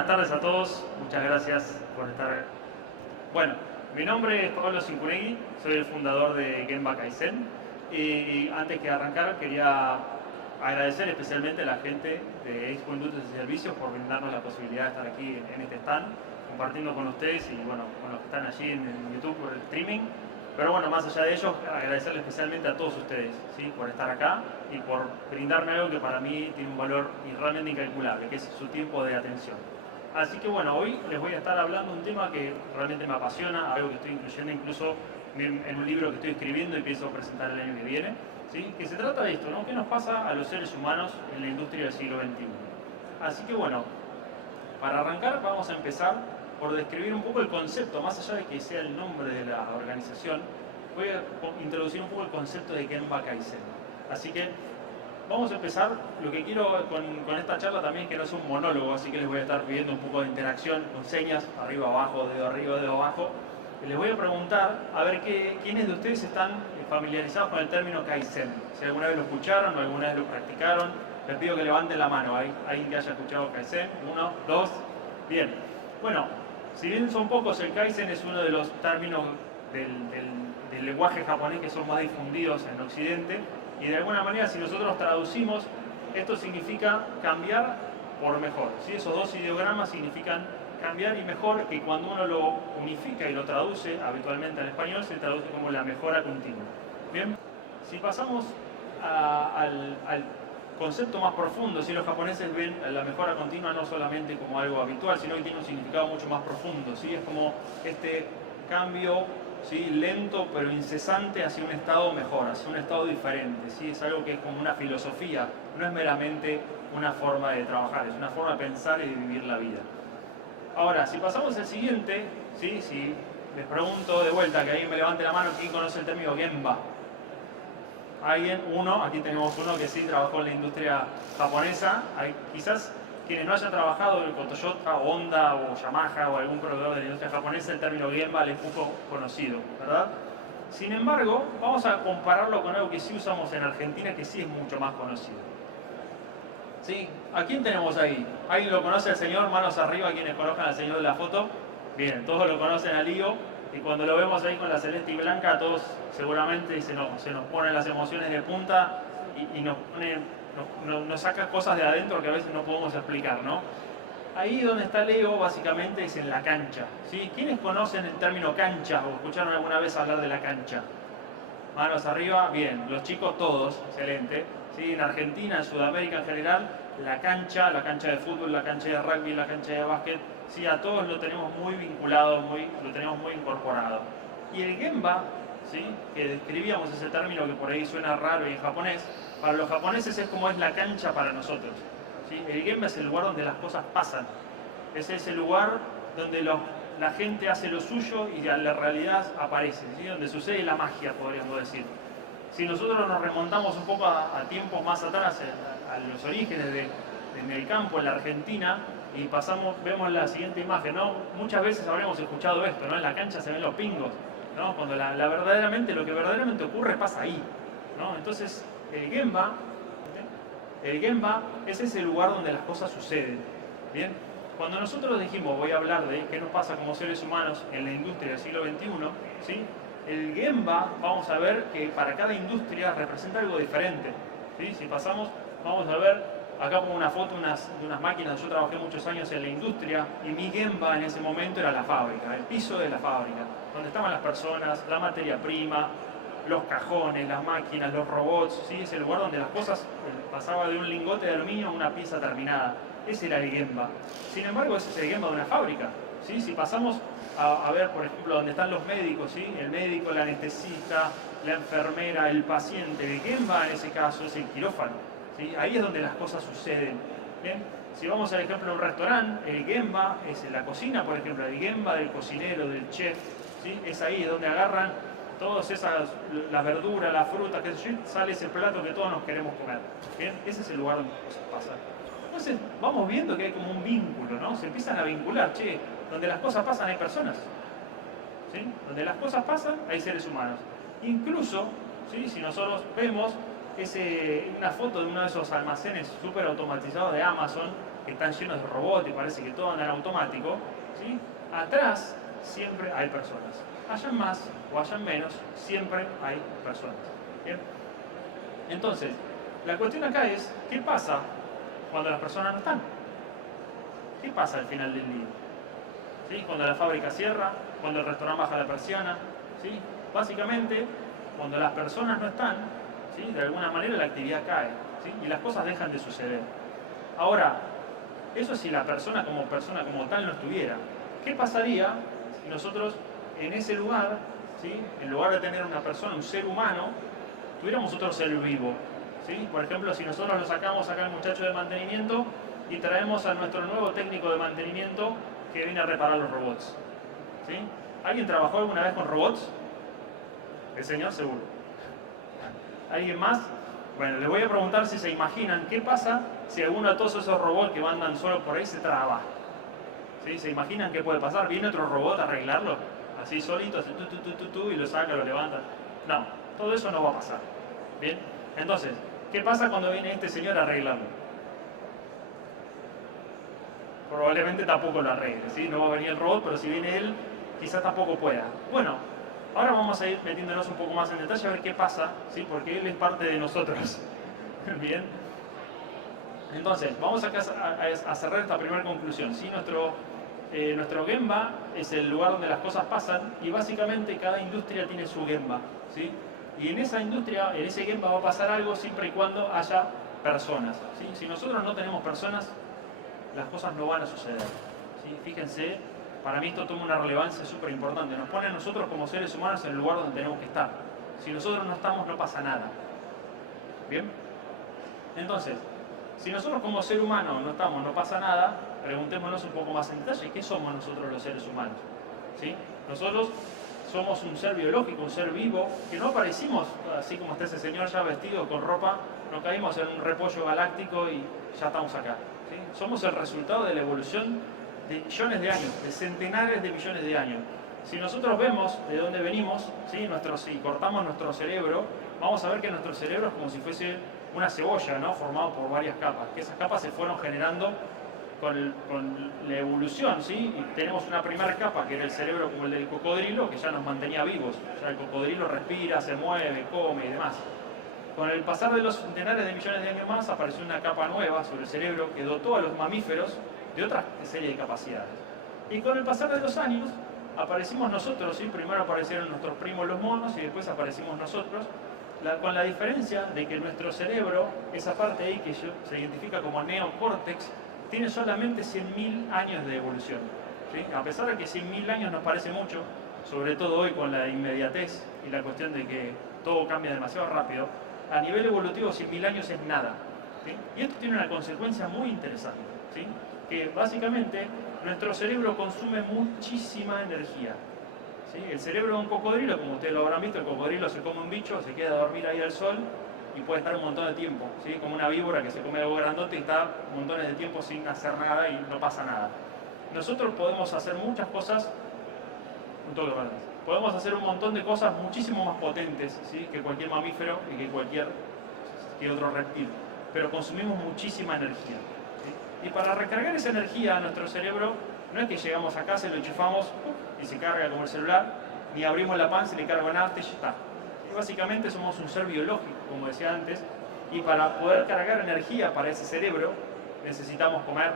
buenas tardes a todos, muchas gracias por estar. Bueno, mi nombre es Pablo Cincunegui, soy el fundador de Gemba Kaizen y antes que arrancar quería agradecer especialmente a la gente de Expo Industrias y Servicios por brindarnos la posibilidad de estar aquí en este stand, compartiendo con ustedes y bueno, con los que están allí en YouTube por el streaming. Pero bueno, más allá de ello, agradecerle especialmente a todos ustedes, ¿sí?, por estar acá y por brindarme algo que para mí tiene un valor realmente incalculable, que es su tiempo de atención. Así que bueno, hoy les voy a estar hablando de un tema que realmente me apasiona, algo que estoy incluyendo incluso en un libro que estoy escribiendo y pienso presentar el año que viene, ¿sí?, que se trata de esto, ¿no? ¿Qué nos pasa a los seres humanos en la industria del siglo XXI? Así que bueno, para arrancar vamos a empezar por describir un poco el concepto, más allá de que sea el nombre de la organización, voy a introducir un poco el concepto de Gemba Kaizen. Así que vamos a empezar. Lo que quiero con esta charla también es que no es un monólogo, así que les voy a estar pidiendo un poco de interacción con señas, arriba, abajo, dedo abajo. Y les voy a preguntar a ver quiénes de ustedes están familiarizados con el término Kaizen. Si alguna vez lo escucharon o alguna vez lo practicaron, les pido que levanten la mano. ¿Hay alguien que haya escuchado Kaizen? ¿Uno? ¿Dos? Bien. Bueno, si bien son pocos, el Kaizen es uno de los términos del lenguaje japonés que son más difundidos en Occidente, y de alguna manera si nosotros traducimos, esto significa cambiar por mejor, ¿sí? Esos dos ideogramas significan cambiar y mejor, que cuando uno lo unifica y lo traduce habitualmente al español se traduce como la mejora continua. Bien, si pasamos al concepto más profundo, si los japoneses ven la mejora continua no solamente como algo habitual, sino que tiene un significado mucho más profundo, ¿sí? Es como este cambio, ¿sí?, lento pero incesante hacia un estado mejor, hacia un estado diferente, ¿sí? Es algo que es como una filosofía, no es meramente una forma de trabajar, es una forma de pensar y de vivir la vida. Ahora, si pasamos al siguiente, ¿sí?, si les pregunto de vuelta, que alguien me levante la mano, ¿quién conoce el término Gemba? ¿Alguien? Uno, aquí tenemos uno que sí trabajó en la industria japonesa. Quizás quienes no hayan trabajado con Toyota, o Honda, o Yamaha, o algún proveedor de la industria japonesa, el término Gemba les es poco conocido, ¿verdad? Sin embargo, vamos a compararlo con algo que sí usamos en Argentina, que sí es mucho más conocido. ¿Sí? ¿A quién tenemos ahí? ¿Alguien lo conoce al señor? Manos arriba, quienes conozcan al señor de la foto. Bien, todos lo conocen al lío. Y cuando lo vemos ahí con la celeste y blanca, todos seguramente se nos ponen las emociones de punta y nos saca cosas de adentro que a veces no podemos explicar, ¿no? Ahí donde está Leo básicamente es en la cancha, ¿sí? ¿Quiénes conocen el término cancha o escucharon alguna vez hablar de la cancha? Manos arriba, bien, los chicos todos, excelente. ¿Sí? En Argentina, en Sudamérica en general, la cancha de fútbol, la cancha de rugby, la cancha de básquet, sí, a todos lo tenemos muy vinculado, lo tenemos muy incorporado. Y el Gemba, ¿sí?, que describíamos ese término que por ahí suena raro y en japonés, para los japoneses es como es la cancha para nosotros, ¿sí? El Gemba es el lugar donde las cosas pasan, es ese lugar donde la gente hace lo suyo y la realidad aparece, ¿sí?, donde sucede la magia, podríamos decir. Si nosotros nos remontamos un poco a tiempos más atrás, a los orígenes en el campo, en la Argentina, y vemos la siguiente imagen, ¿no? Muchas veces habremos escuchado esto, ¿no? En la cancha se ven los pingos, ¿no? Cuando lo que verdaderamente ocurre pasa ahí, ¿no? Entonces, el Gemba es ese lugar donde las cosas suceden, ¿bien? Cuando nosotros dijimos, voy a hablar de qué nos pasa como seres humanos en la industria del siglo XXI, ¿sí?, el Gemba, vamos a ver que para cada industria representa algo diferente, ¿sí? Si pasamos, vamos a ver, acá pongo una foto de unas máquinas. Yo trabajé muchos años en la industria y mi Gemba en ese momento era la fábrica, el piso de la fábrica, donde estaban las personas, la materia prima, los cajones, las máquinas, los robots, ¿sí? Es el lugar donde las cosas pasaba de un lingote de aluminio a una pieza terminada. Ese era el Gemba. Sin embargo, ese es el Gemba de una fábrica, ¿sí? Si pasamos a ver, por ejemplo, donde están los médicos, ¿sí?, el médico, la anestesista, la enfermera, el paciente, el Gemba en ese caso es el quirófano, ¿sí? Ahí es donde las cosas suceden, ¿bien? Si vamos al ejemplo de un restaurante, el Gemba es en la cocina, por ejemplo, el Gemba del cocinero, del chef, ¿sí? Es ahí donde agarran todas esas, las verduras, la fruta, que sale ese plato que todos nos queremos comer, ¿bien? Ese es el lugar donde las cosas pasan. Entonces vamos viendo que hay como un vínculo, ¿no? Se empiezan a vincular, donde las cosas pasan hay personas, ¿sí? Donde las cosas pasan hay seres humanos. Incluso, ¿sí?, si nosotros vemos una foto de uno de esos almacenes súper automatizados de Amazon, que están llenos de robots y parece que todo anda en automático, ¿sí? Atrás siempre hay personas. Hayan más o hayan menos, siempre hay personas. ¿Bien? Entonces, la cuestión acá es, ¿qué pasa cuando las personas no están? ¿Qué pasa al final del día? ¿Sí? Cuando la fábrica cierra, cuando el restaurante baja la persiana, ¿sí? Básicamente, cuando las personas no están, ¿sí? De alguna manera la actividad cae, ¿sí? Y las cosas dejan de suceder. Ahora, eso si la persona como tal no estuviera. ¿Qué pasaría si nosotros en ese lugar, ¿sí? En lugar de tener una persona, un ser humano, tuviéramos otro ser vivo? ¿Sí? Por ejemplo, si nosotros lo sacamos acá al muchacho de mantenimiento y traemos a nuestro nuevo técnico de mantenimiento que viene a reparar los robots. ¿Sí? ¿Alguien trabajó alguna vez con robots? El señor seguro. ¿Alguien más? Bueno, les voy a preguntar si se imaginan qué pasa si alguno de todos esos robots que andan solo por ahí se traba. ¿Sí? ¿Se imaginan qué puede pasar? ¿Viene otro robot a arreglarlo? Así solito, hace y lo saca, lo levanta. No, todo eso no va a pasar. ¿Bien? Entonces, ¿qué pasa cuando viene este señor a arreglarlo? Probablemente tampoco lo arregle, ¿sí? No va a venir el robot, pero si viene él, quizás tampoco pueda. Bueno, ahora vamos a ir metiéndonos un poco más en detalle a ver qué pasa, ¿sí? Porque él es parte de nosotros. Bien. Entonces, vamos a cerrar esta primera conclusión, ¿sí? Nuestro Gemba es el lugar donde las cosas pasan y básicamente cada industria tiene su Gemba, ¿sí? Y en esa industria, en ese Gemba va a pasar algo siempre y cuando haya personas, ¿sí? Si nosotros no tenemos personas, las cosas no van a suceder, ¿sí? Fíjense, para mí esto toma una relevancia súper importante. Nos pone a nosotros como seres humanos en el lugar donde tenemos que estar. Si nosotros no estamos, no pasa nada. ¿Bien? Entonces, si nosotros como ser humano no estamos, no pasa nada, preguntémonos un poco más en detalle, ¿qué somos nosotros los seres humanos? ¿Sí? Nosotros somos un ser biológico, un ser vivo, que no aparecimos así como está ese señor ya vestido con ropa, no caímos en un repollo galáctico y ya estamos acá. ¿Sí? Somos el resultado de la evolución de millones de años, de centenares de millones de años. Si nosotros vemos de dónde venimos, ¿sí? Si cortamos nuestro cerebro, vamos a ver que nuestro cerebro es como si fuese una cebolla, ¿no? Formado por varias capas, que esas capas se fueron generando con la evolución, ¿sí? Y tenemos una primera capa que era el cerebro como el del cocodrilo, que ya nos mantenía vivos. Ya el cocodrilo respira, se mueve, come y demás. Con el pasar de los centenares de millones de años más apareció una capa nueva sobre el cerebro que dotó a los mamíferos de otra serie de capacidades. Y con el pasar de los años aparecimos nosotros, ¿sí? Primero aparecieron nuestros primos los monos y después aparecimos nosotros, con la diferencia de que nuestro cerebro, esa parte ahí que se identifica como neocórtex, tiene solamente 100.000 años de evolución, ¿sí? A pesar de que 100.000 años nos parece mucho, sobre todo hoy con la inmediatez y la cuestión de que todo cambia demasiado rápido, a nivel evolutivo 100.000 años es nada, ¿sí? Y esto tiene una consecuencia muy interesante, ¿sí? Que básicamente nuestro cerebro consume muchísima energía, ¿sí? El cerebro de un cocodrilo, como ustedes lo habrán visto, el cocodrilo se come un bicho, se queda a dormir ahí al sol y puede estar un montón de tiempo, ¿sí? Como una víbora que se come algo grandote y está montones de tiempo sin hacer nada y no pasa nada. Nosotros podemos hacer muchas cosas, podemos hacer un montón de cosas muchísimo más potentes, ¿sí? Que cualquier mamífero y que otro reptil, pero consumimos muchísima energía, ¿sí? Y para recargar esa energía a nuestro cerebro, no es que llegamos a casa y lo enchufamos y se carga como el celular, ni abrimos la panza y le cargo nafta y ya está. Y básicamente somos un ser biológico, como decía antes, y para poder cargar energía para ese cerebro necesitamos comer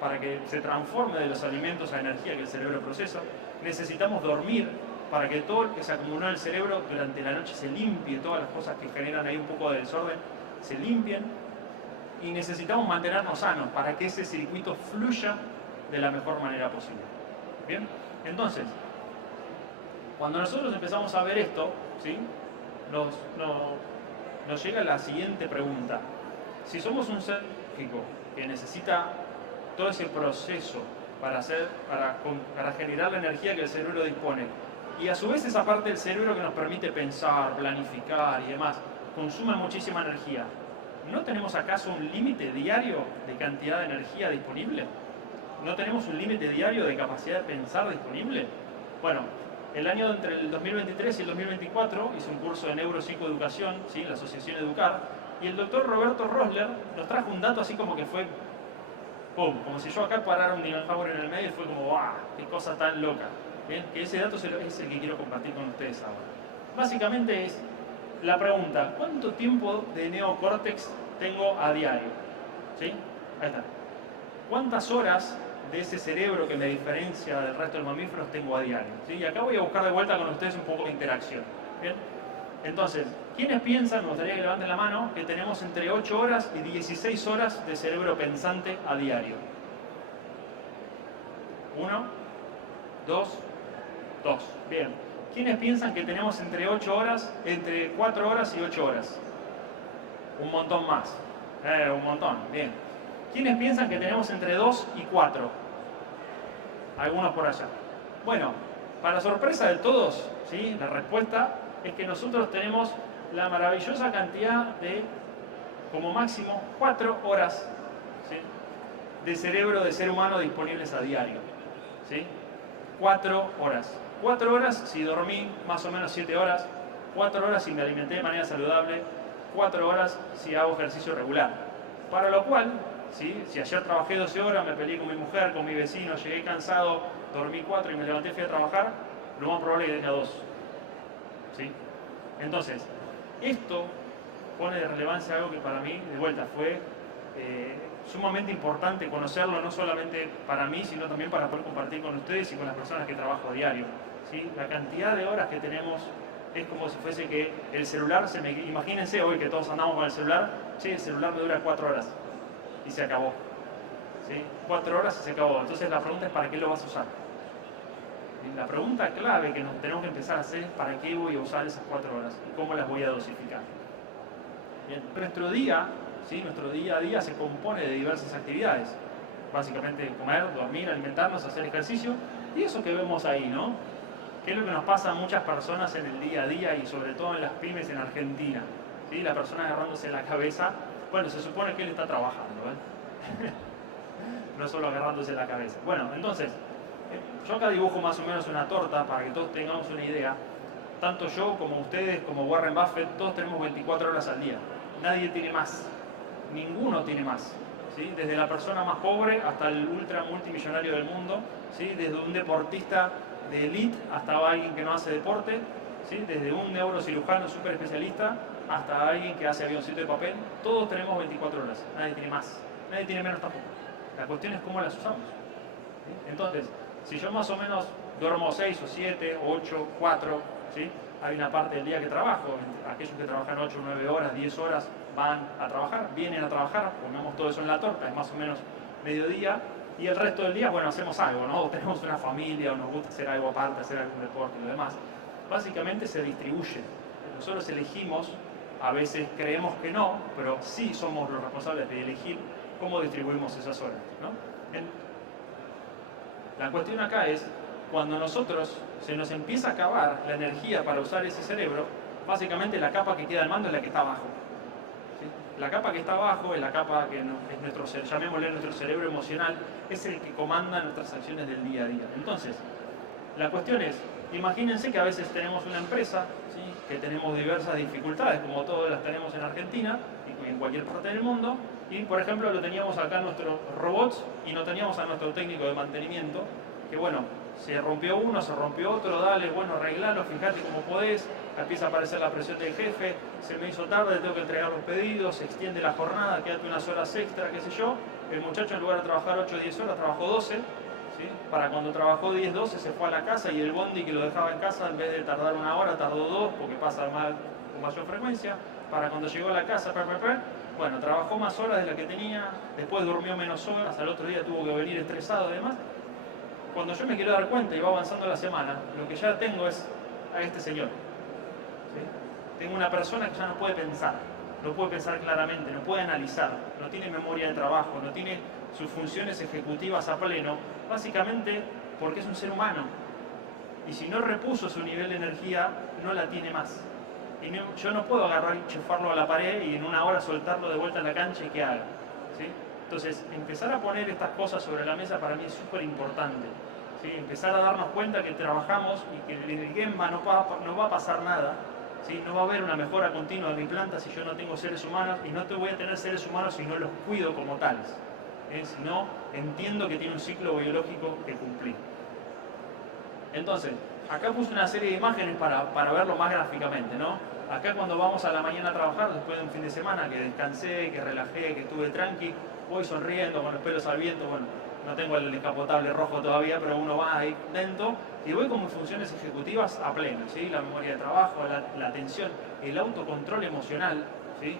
para que se transforme de los alimentos a energía que el cerebro procesa. Necesitamos dormir para que todo lo que se acumuló en el cerebro durante la noche se limpie, todas las cosas que generan ahí un poco de desorden se limpien. Y necesitamos mantenernos sanos para que ese circuito fluya de la mejor manera posible. ¿Bien? Entonces, cuando nosotros empezamos a ver esto, ¿sí? Nos llega la siguiente pregunta. Si somos un ser biológico que necesita todo ese proceso para generar la energía que el cerebro dispone, y a su vez esa parte del cerebro que nos permite pensar, planificar y demás, consume muchísima energía, ¿no tenemos acaso un límite diario de cantidad de energía disponible? ¿No tenemos un límite diario de capacidad de pensar disponible? Bueno, el año entre el 2023 y el 2024 hice un curso de neuropsicoeducación, ¿sí? La Asociación Educar, y el doctor Roberto Rosler nos trajo un dato así como que fue ¡Pum! Como si yo acá parara un dinosauro en el medio y fue como ¡guau! ¡Qué cosa tan loca! ¿Bien? Que ese dato es el que quiero compartir con ustedes ahora. Básicamente es la pregunta, ¿cuánto tiempo de neocórtex tengo a diario? ¿Sí? Ahí está. ¿Cuántas horas de ese cerebro que me diferencia del resto de los mamíferos tengo a diario? ¿Sí? Y acá voy a buscar de vuelta con ustedes un poco de interacción. ¿Bien? Entonces, ¿quiénes piensan, me gustaría que levanten la mano, que tenemos entre 8 horas y 16 horas de cerebro pensante a diario? 1, 2, 2. Bien. ¿Quiénes piensan que tenemos entre 8 horas, entre 4 horas y 8 horas? Un montón más. Un montón. Bien. ¿Quiénes piensan que tenemos entre 2 y 4? Algunos por allá. Bueno, para sorpresa de todos, ¿sí? La respuesta es que nosotros tenemos la maravillosa cantidad de, como máximo, 4 horas, ¿sí?, de cerebro de ser humano disponibles a diario. ¿Sí? 4 horas. 4 horas si dormí más o menos 7 horas, 4 horas si me alimenté de manera saludable, 4 horas si hago ejercicio regular. Para lo cual, ¿sí?, si ayer trabajé 12 horas, me peleé con mi mujer, con mi vecino, llegué cansado, dormí 4 y me levanté y fui a trabajar, lo más probable es que tenga 2. ¿Sí? Entonces, esto pone de relevancia algo que para mí, de vuelta, fue sumamente importante conocerlo, no solamente para mí, sino también para poder compartir con ustedes y con las personas que trabajo a diario. ¿Sí? La cantidad de horas que tenemos es como si fuese que el celular, imagínense hoy que todos andamos con el celular, el celular me dura 4 horas y se acabó. ¿Sí? 4 horas y se acabó. Entonces la pregunta es, ¿para qué lo vas a usar? La pregunta clave que nos tenemos que empezar a hacer es ¿para qué voy a usar esas 4 horas? ¿Y cómo las voy a dosificar? Bien. Nuestro día, ¿sí?, nuestro día a día se compone de diversas actividades. Básicamente comer, dormir, alimentarnos, hacer ejercicio y eso que vemos ahí, ¿no? ¿Qué es lo que nos pasa a muchas personas en el día a día y sobre todo en las pymes en Argentina? ¿Sí? La persona agarrándose la cabeza, bueno, se supone que él está trabajando, ¿eh? No solo agarrándose la cabeza. Bueno, entonces, yo acá dibujo más o menos una torta para que todos tengamos una idea. Tanto yo como ustedes, como Warren Buffett, todos tenemos 24 horas al día. Nadie tiene más. Ninguno tiene más. ¿Sí? Desde la persona más pobre hasta el ultra multimillonario del mundo, ¿sí?, desde un deportista de elite hasta alguien que no hace deporte, ¿sí?, desde un neurocirujano súper especialista hasta alguien que hace avioncito de papel, todos tenemos 24 horas. Nadie tiene más. Nadie tiene menos tampoco. La cuestión es cómo las usamos. ¿Sí? Entonces, si yo más o menos duermo 6 o 7, 8, 4, ¿sí?, hay una parte del día que trabajo. Aquellos que trabajan 8, 9 horas, 10 horas van a trabajar, vienen a trabajar, ponemos todo eso en la torta, es más o menos mediodía, y el resto del día, bueno, hacemos algo, ¿no? O tenemos una familia, o nos gusta hacer algo aparte, hacer algún deporte y lo demás. Básicamente se distribuye. Nosotros elegimos, a veces creemos que no, pero sí somos los responsables de elegir cómo distribuimos esas horas, ¿no? La cuestión acá es, cuando nosotros se nos empieza a acabar la energía para usar ese cerebro, básicamente la capa que queda al mando es la que está abajo. ¿Sí? La capa que está abajo es la capa que es nuestro, llamémosle nuestro cerebro emocional, es el que comanda nuestras acciones del día a día. Entonces, la cuestión es, imagínense que a veces tenemos una empresa, ¿sí?, que tenemos diversas dificultades, como todas las tenemos en Argentina y en cualquier parte del mundo, y por ejemplo lo teníamos acá nuestros robots y no teníamos a nuestro técnico de mantenimiento, que bueno, se rompió uno, se rompió otro, dale, bueno, arreglalo, fíjate cómo podés, empieza a aparecer la presión del jefe, se me hizo tarde, tengo que entregar los pedidos, se extiende la jornada, quédate unas horas extra, qué sé yo. El muchacho en lugar de trabajar 8 o 10 horas, trabajó 12, ¿sí? Para cuando trabajó 10, 12 se fue a la casa y el bondi que lo dejaba en casa, en vez de tardar 1 hora, tardó 2, porque pasa con mayor frecuencia. Para cuando llegó a la casa, bueno, trabajó más horas de las que tenía, después durmió menos horas, al otro día tuvo que venir estresado y demás. Cuando yo me quiero dar cuenta y va avanzando la semana, lo que ya tengo es a este señor. ¿Sí? Tengo una persona que ya no puede pensar, no puede pensar claramente, no puede analizar, no tiene memoria de trabajo, no tiene sus funciones ejecutivas a pleno, básicamente porque es un ser humano. Y si no repuso su nivel de energía, no la tiene más. Y yo no puedo agarrar y chufarlo a la pared y en 1 hora soltarlo de vuelta a la cancha y que haga. ¿Sí? Entonces, empezar a poner estas cosas sobre la mesa para mí es súper importante. ¿Sí? Empezar a darnos cuenta que trabajamos y que en el Gemba no va a pasar nada. ¿Sí? No va a haber una mejora continua de mi planta si yo no tengo seres humanos, y no te voy a tener seres humanos si no los cuido como tales. Si no, entiendo que tiene un ciclo biológico que cumplir. Entonces, acá puse una serie de imágenes para verlo más gráficamente, ¿no? Acá cuando vamos a la mañana a trabajar, después de un fin de semana que descansé, que relajé, que estuve tranqui, voy sonriendo con los pelos al viento, bueno, no tengo el descapotable rojo todavía, pero uno va ahí dentro y voy con mis funciones ejecutivas a pleno, ¿sí? La memoria de trabajo, la atención, el autocontrol emocional, ¿sí?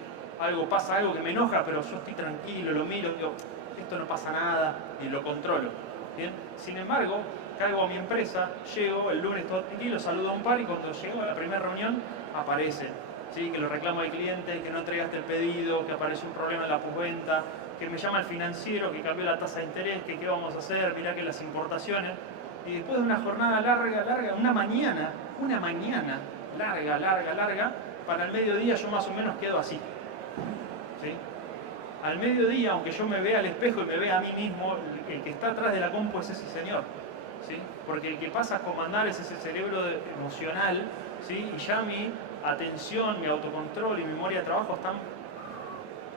Pasa algo que me enoja, pero yo estoy tranquilo, lo miro, digo, esto no pasa nada y lo controlo, ¿bien? Sin embargo, caigo a mi empresa, llego el lunes todo tranquilo, saludo a un par y cuando llego a la primera reunión aparece, ¿sí? Que lo reclamo al cliente, que no entregaste el pedido, que apareció un problema en la postventa, que me llama el financiero, que cambió la tasa de interés, que qué vamos a hacer, mirá que las importaciones. Y después de una jornada larga, una mañana larga, para el mediodía yo más o menos quedo así, ¿sí? Al mediodía, aunque yo me vea al espejo y me vea a mí mismo, el que está atrás de la compu es ese señor, ¿sí? Porque el que pasa a comandar es ese cerebro emocional, ¿sí? Y ya mi atención, mi autocontrol y mi memoria de trabajo están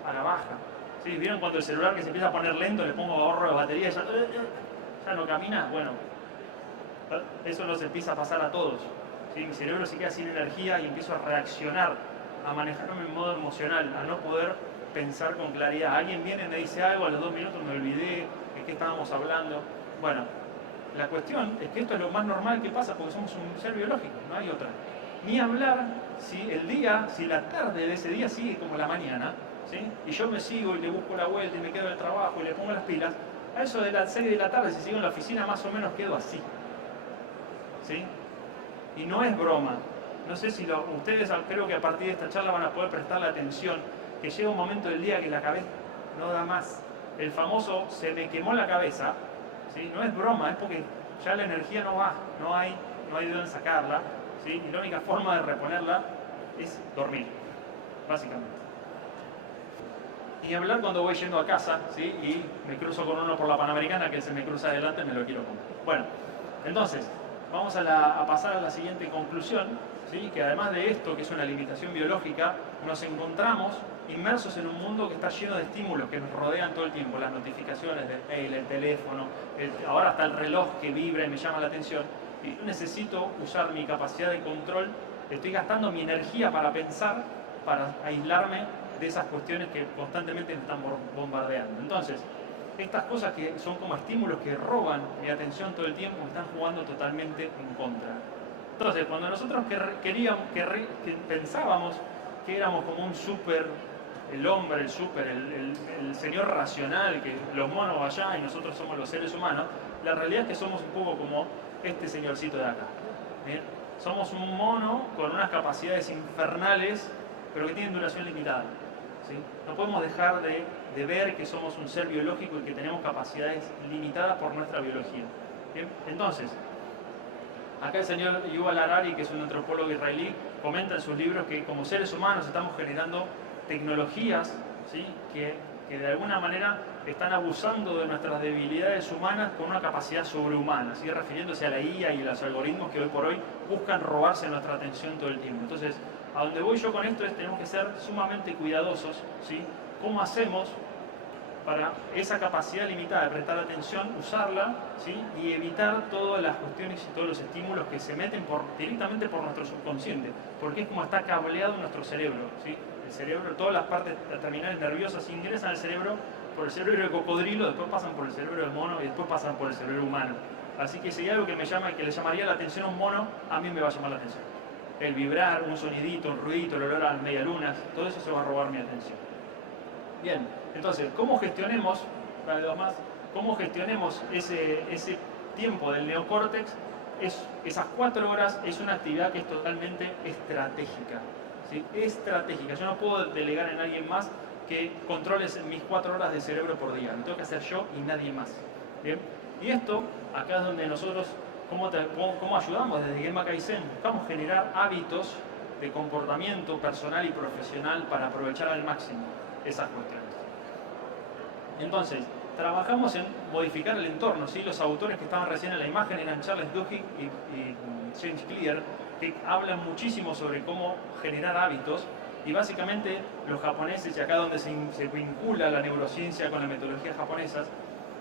a la baja, ¿sí? ¿Vieron cuando el celular que se empieza a poner lento, le pongo ahorro de batería y ya no camina? Bueno, eso nos empieza a pasar a todos, ¿sí? Mi cerebro se queda sin energía y empiezo a reaccionar, a manejarme en modo emocional, a no poder pensar con claridad. Alguien viene y me dice algo, a los 2 minutos me olvidé de qué estábamos hablando. Bueno, la cuestión es que esto es lo más normal que pasa porque somos un ser biológico, no hay otra. Ni hablar si la tarde de ese día sigue como la mañana, ¿sí? Y yo me sigo y le busco la vuelta y me quedo en el trabajo y le pongo las pilas, a eso de las 6 de la tarde, si sigo en la oficina, más o menos quedo así, ¿sí? Y no es broma. No sé si ustedes, creo que a partir de esta charla van a poder prestarle atención, que llega un momento del día que la cabeza no da más. El famoso se me quemó la cabeza, ¿sí? No es broma, es porque ya la energía no va, no hay de dónde sacarla, ¿sí? Y la única forma de reponerla es dormir, básicamente. Y hablar cuando voy yendo a casa, ¿sí? Y me cruzo con uno por la Panamericana, que se me cruza adelante, me lo quiero comer. Bueno, entonces, vamos a pasar a la siguiente conclusión, ¿sí? Que además de esto, que es una limitación biológica, nos encontramos inmersos en un mundo que está lleno de estímulos que nos rodean todo el tiempo, las notificaciones del mail, el teléfono, ahora hasta el reloj que vibra y me llama la atención. Y yo necesito usar mi capacidad de control, estoy gastando mi energía para pensar, para aislarme de esas cuestiones que constantemente me están bombardeando. Entonces, estas cosas que son como estímulos que roban mi atención todo el tiempo, me están jugando totalmente en contra. Entonces, cuando nosotros pensábamos que éramos como un súper, el hombre, el señor racional, que los monos allá y nosotros somos los seres humanos, la realidad es que somos un poco como este señorcito de acá. ¿Bien? Somos un mono con unas capacidades infernales, pero que tienen duración limitada, ¿sí? No podemos dejar de ver que somos un ser biológico y que tenemos capacidades limitadas por nuestra biología. ¿Bien? Entonces, acá el señor Yuval Harari, que es un antropólogo israelí, comenta en sus libros que como seres humanos estamos generando tecnologías, ¿sí? que de alguna manera están abusando de nuestras debilidades humanas con una capacidad sobrehumana, ¿sí? Refiriéndose a la IA y a los algoritmos que hoy por hoy buscan robarse nuestra atención todo el tiempo. Entonces, a donde voy yo con esto es tenemos que ser sumamente cuidadosos, ¿sí? ¿Cómo hacemos para esa capacidad limitada de prestar atención, usarla, ¿sí? Y evitar todas las cuestiones y todos los estímulos que se meten directamente por nuestro subconsciente, porque es como está cableado nuestro cerebro, ¿sí? El cerebro, todas las partes terminales nerviosas ingresan al cerebro por el cerebro de cocodrilo, después pasan por el cerebro del mono y después pasan por el cerebro humano. Así que si hay algo que le llamaría la atención a un mono, a mí me va a llamar la atención. El vibrar, un sonidito, un ruidito, el olor a las medialunas, todo eso se va a robar mi atención. Bien, entonces, ¿cómo gestionemos, cómo gestionemos ese tiempo del neocórtex? Esas 4 horas es una actividad que es totalmente estratégica, ¿sí? Estratégica. Yo no puedo delegar en alguien más que controle mis 4 horas de cerebro por día. Lo tengo que hacer yo y nadie más. ¿Bien? Y esto, acá es donde nosotros, ¿cómo ayudamos desde Gemba Kaizen? Buscamos generar hábitos de comportamiento personal y profesional para aprovechar al máximo esas cuestiones. Entonces, trabajamos en modificar el entorno, ¿sí? Los autores que estaban recién en la imagen eran Charles Duhigg y James Clear, que hablan muchísimo sobre cómo generar hábitos, Y básicamente los japoneses, y acá donde se vincula la neurociencia con la metodología japonesa,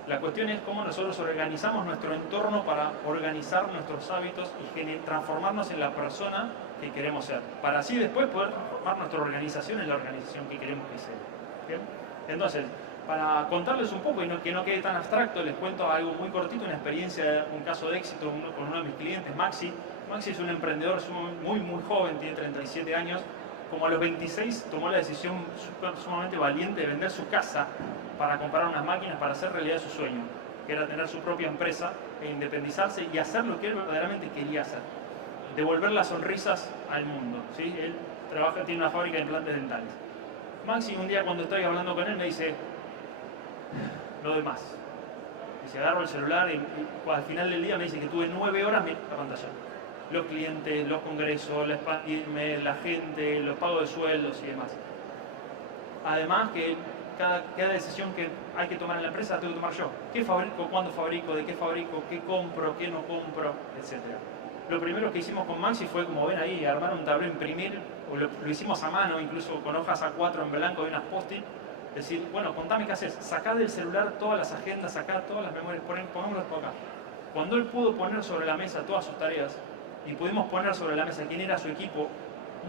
la cuestión es cómo nosotros organizamos nuestro entorno para organizar nuestros hábitos y transformarnos en la persona que queremos ser, para así después poder transformar nuestra organización en la organización que queremos que sea. ¿Bien? Entonces, para contarles un poco y que no quede tan abstracto, les cuento algo muy cortito, una experiencia, un caso de éxito con uno de mis clientes, Maxi. Maxi es un emprendedor muy joven, tiene 37 años. Como a los 26 tomó la decisión sumamente valiente de vender su casa para comprar unas máquinas para hacer realidad su sueño, que era tener su propia empresa e independizarse y hacer lo que él verdaderamente quería hacer. Devolver las sonrisas al mundo, ¿sí? Él tiene una fábrica de implantes dentales. Maxi, un día cuando estoy hablando con él, me dice, no doy más. Dice, agarro el celular y al final del día me dice que tuve 9 horas mirando la pantalla. Los clientes, los congresos, la gente, los pagos de sueldos y demás. Además que cada decisión que hay que tomar en la empresa la tengo que tomar yo. ¿Qué fabrico? ¿Cuándo fabrico? ¿De qué fabrico? ¿Qué compro? ¿Qué no compro? Etcétera. Lo primero que hicimos con Maxi fue, como ven ahí, armar un tablero, imprimir, lo hicimos a mano, incluso con hojas A4 en blanco y unas post-it. Decir, bueno, contame qué haces. Sacá del celular todas las agendas, sacá todas las memorias, pongámoslas por acá. Cuando él pudo poner sobre la mesa todas sus tareas y pudimos poner sobre la mesa quién era su equipo,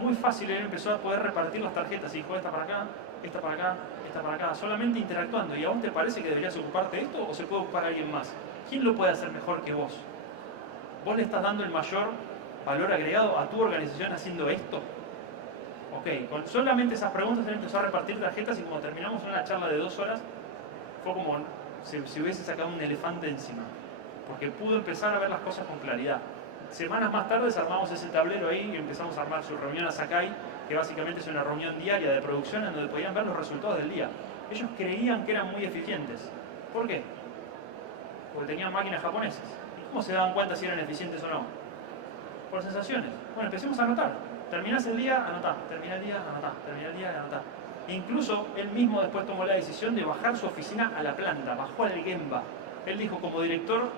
muy fácil él empezó a poder repartir las tarjetas y dijo, esta para acá, esta para acá, esta para acá, solamente interactuando. ¿Y a vos te parece que deberías ocuparte de esto o se puede ocupar alguien más? ¿Quién lo puede hacer mejor que vos? ¿Vos le estás dando el mayor valor agregado a tu organización haciendo esto? Ok, con solamente esas preguntas él empezó a repartir tarjetas y como terminamos una charla de 2 horas, fue como si hubiese sacado un elefante encima, porque pudo empezar a ver las cosas con claridad. Semanas más tarde armamos ese tablero ahí y empezamos a armar su reunión a Sakai, que básicamente es una reunión diaria de producción en donde podían ver los resultados del día. Ellos creían que eran muy eficientes. ¿Por qué? Porque tenían máquinas japonesas. ¿Y cómo se daban cuenta si eran eficientes o no? Por sensaciones. Bueno, empecemos a anotar. Terminás el día, anotá. Termina el día, anotá. Termina el día, anotá. Incluso él mismo después tomó la decisión de bajar su oficina a la planta, bajó al Gemba. Él dijo, como director,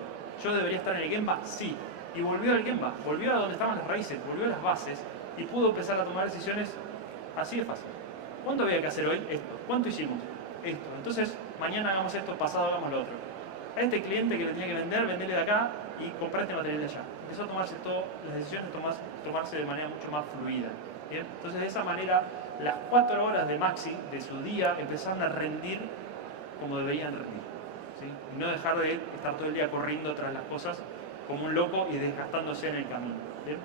yo debería estar en el Gemba, sí. Y volvió al Gemba, volvió a donde estaban las raíces, volvió a las bases y pudo empezar a tomar decisiones así de fácil. ¿Cuánto había que hacer hoy? Esto. ¿Cuánto hicimos? Esto. Entonces, mañana hagamos esto, pasado hagamos lo otro. A este cliente que le tenía que vender, venderle de acá y comprar este material de allá. Empezó a tomarse las decisiones, tomarse de manera mucho más fluida. ¿Bien? Entonces, de esa manera, las 4 horas de Maxi, de su día, empezaron a rendir como deberían rendir. ¿Sí? Y no dejar de estar todo el día corriendo tras las cosas como un loco y desgastándose en el camino. ¿Bien?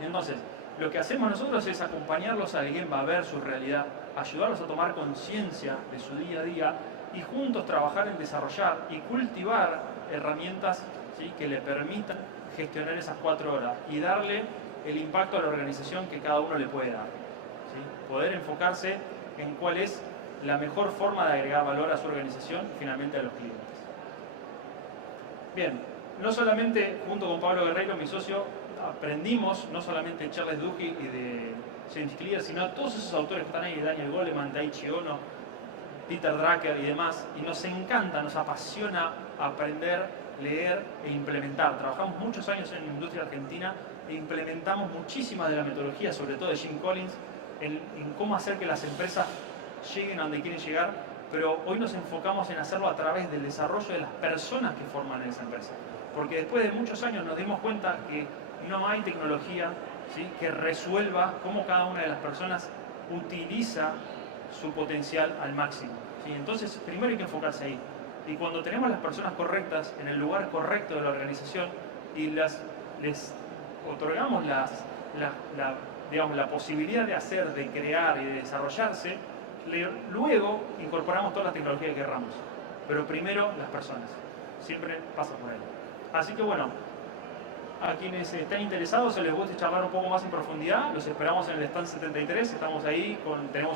Entonces, lo que hacemos nosotros es acompañarlos a alguien, va a ver su realidad, ayudarlos a tomar conciencia de su día a día y juntos trabajar en desarrollar y cultivar herramientas, ¿sí?, que le permitan gestionar esas 4 horas y darle el impacto a la organización que cada uno le puede dar. ¿Sí? Poder enfocarse en cuál es la mejor forma de agregar valor a su organización y finalmente a los clientes. Bien, no solamente junto con Pablo Guerreiro, mi socio, aprendimos no solamente de Charles Duhigg y de James Clear, sino de todos esos autores que están ahí, Daniel Goleman, Daiichi Ohno, Peter Drucker y demás, y nos encanta, nos apasiona aprender, leer e implementar. Trabajamos muchos años en la industria argentina e implementamos muchísimas de las metodologías, sobre todo de Jim Collins, en cómo hacer que las empresas lleguen a donde quieren llegar, pero hoy nos enfocamos en hacerlo a través del desarrollo de las personas que forman esa empresa. Porque después de muchos años nos dimos cuenta que no hay tecnología, ¿sí?, que resuelva cómo cada una de las personas utiliza su potencial al máximo. ¿Sí? Entonces, primero hay que enfocarse ahí. Y cuando tenemos las personas correctas en el lugar correcto de la organización y les otorgamos la posibilidad de hacer, de crear y de desarrollarse, luego incorporamos toda la tecnología que querramos. Pero primero las personas. Siempre pasa por ahí. Así que bueno, a quienes estén interesados o les guste charlar un poco más en profundidad, los esperamos en el stand 73. Estamos ahí, tenemos